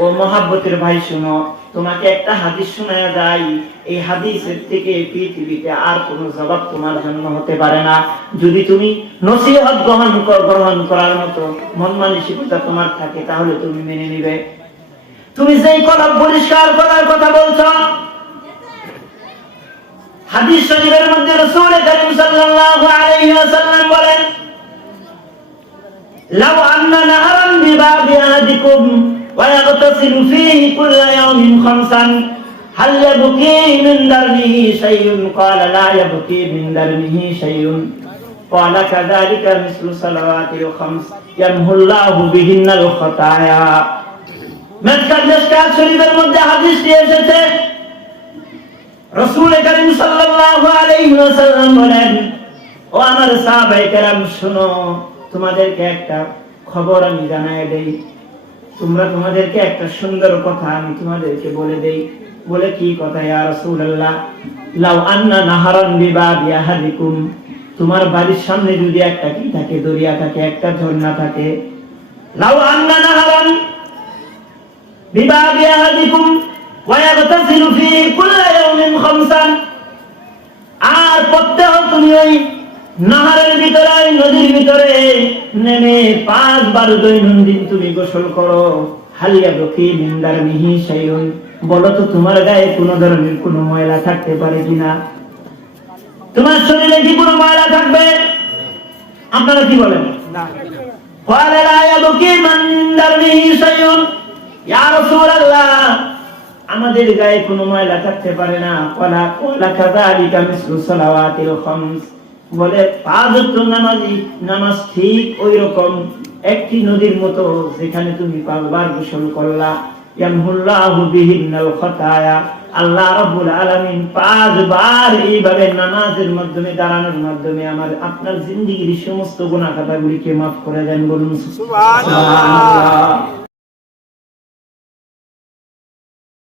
ও মহাব্বতের ভাই শুনো, তোমাকে একটা হাদিস শোনায়া যায়, এই হাদিসের থেকে পৃথিবীতে আর কোনো জবাব তোমার জন্য হতে পারে না। যদি তুমি নসিহত গ্রহণ করার মতো মন মানসিকতা তোমার থাকে, তাহলে তুমি মেনে নিবে। তুমি যেই কলব পরিষ্কার করার কথা বলছো, হাদিস শরীফের মধ্যে রাসূল করিম সাল্লাল্লাহু আলাইহি ওয়াসাল্লাম বলেন, লাউ আন্না নাহারান বিবাবি আহাদিকুম ওয়া ইয়াগতাসিলু ফীহি কুল্লা ইয়াওমিন খামসান হাল ইয়াবকি মিন দারনিহি শাইউন ক্বালা লা ইয়াবকি মিন দারনিহি শাইউন ক্বালা কাযালিকা মিসলু সালাওয়াতিল খামস ইয়ামহুল্লাহু বিহিন্নাল খাতায়া। মিসকাত শরীফের মধ্যে হাদিসটি এসেছে, রাসূল করিম সাল্লাল্লাহু আলাইহি ওয়াসাল্লাম বলেন, ও আমার সাহাবায়ে কেরাম শুনো, তোমাদেরকে একটা খবর আমি জানাই দেই, তোমাদেরকে একটা সুন্দর কথা আমি তোমাদেরকে বলে দেই। বলে কি কথা? ইয়া রাসূলুল্লাহ, লাউ আন্না নাহারান বিবাবি আহাদিকুম, তোমার বাড়ির সামনে যদি একটা কি থাকে, দরিয়া থাকে, একটা ঝর্ণা থাকে, লাউ আন্না নাহারান বিবাবি আহাদিকুম ওয়া ইয়াগতাসিলু ফীহি কুল্লা ইয়াওমিন খামসান, আর প্রত্যহ তুমি ওই নাহারের ভিতরে, নদীর ভিতরে নেমে 5 বার দৈনন্দিন তুমি গোসল করো, হাল ইয়াবকি মিন দারনিহি শাইউন, বলো তো তোমার গায়ে কোনো ধরনের কোনো ময়লা থাকতে পারে কিনা? তোমার শরীরে কি কোনো ময়লা থাকবে? আপনারা কি বলেন? না। ক্বালা লা ইয়াবকি মিন দারনিহি শাইউন, ইয়া রাসূলুল্লাহ, আমাদের গায়ে কোনো ময়লা থাকতে পারে না। ক্বালা কাযালিকা মিসলু সালাওয়াতিল খামস, বলে 5 ওয়াক্ত নামাজ ঠিক ওই রকম একটি নদীর মতো, যেখানে তুমি 5 বার গোসল করলা, ইয়ামহুল্লাহু বিহিন্নাল খাতায়া, আল্লাহ রাব্বুল আলামিন 5 বার এইভাবে নামাজের মাধ্যমে, দাঁড়ানোর মাধ্যমে আপনার জিন্দেগীর সমস্ত গুনাহ খাতাগুলিকে মাফ করে দেন। বলুন সুবহানাল্লাহ।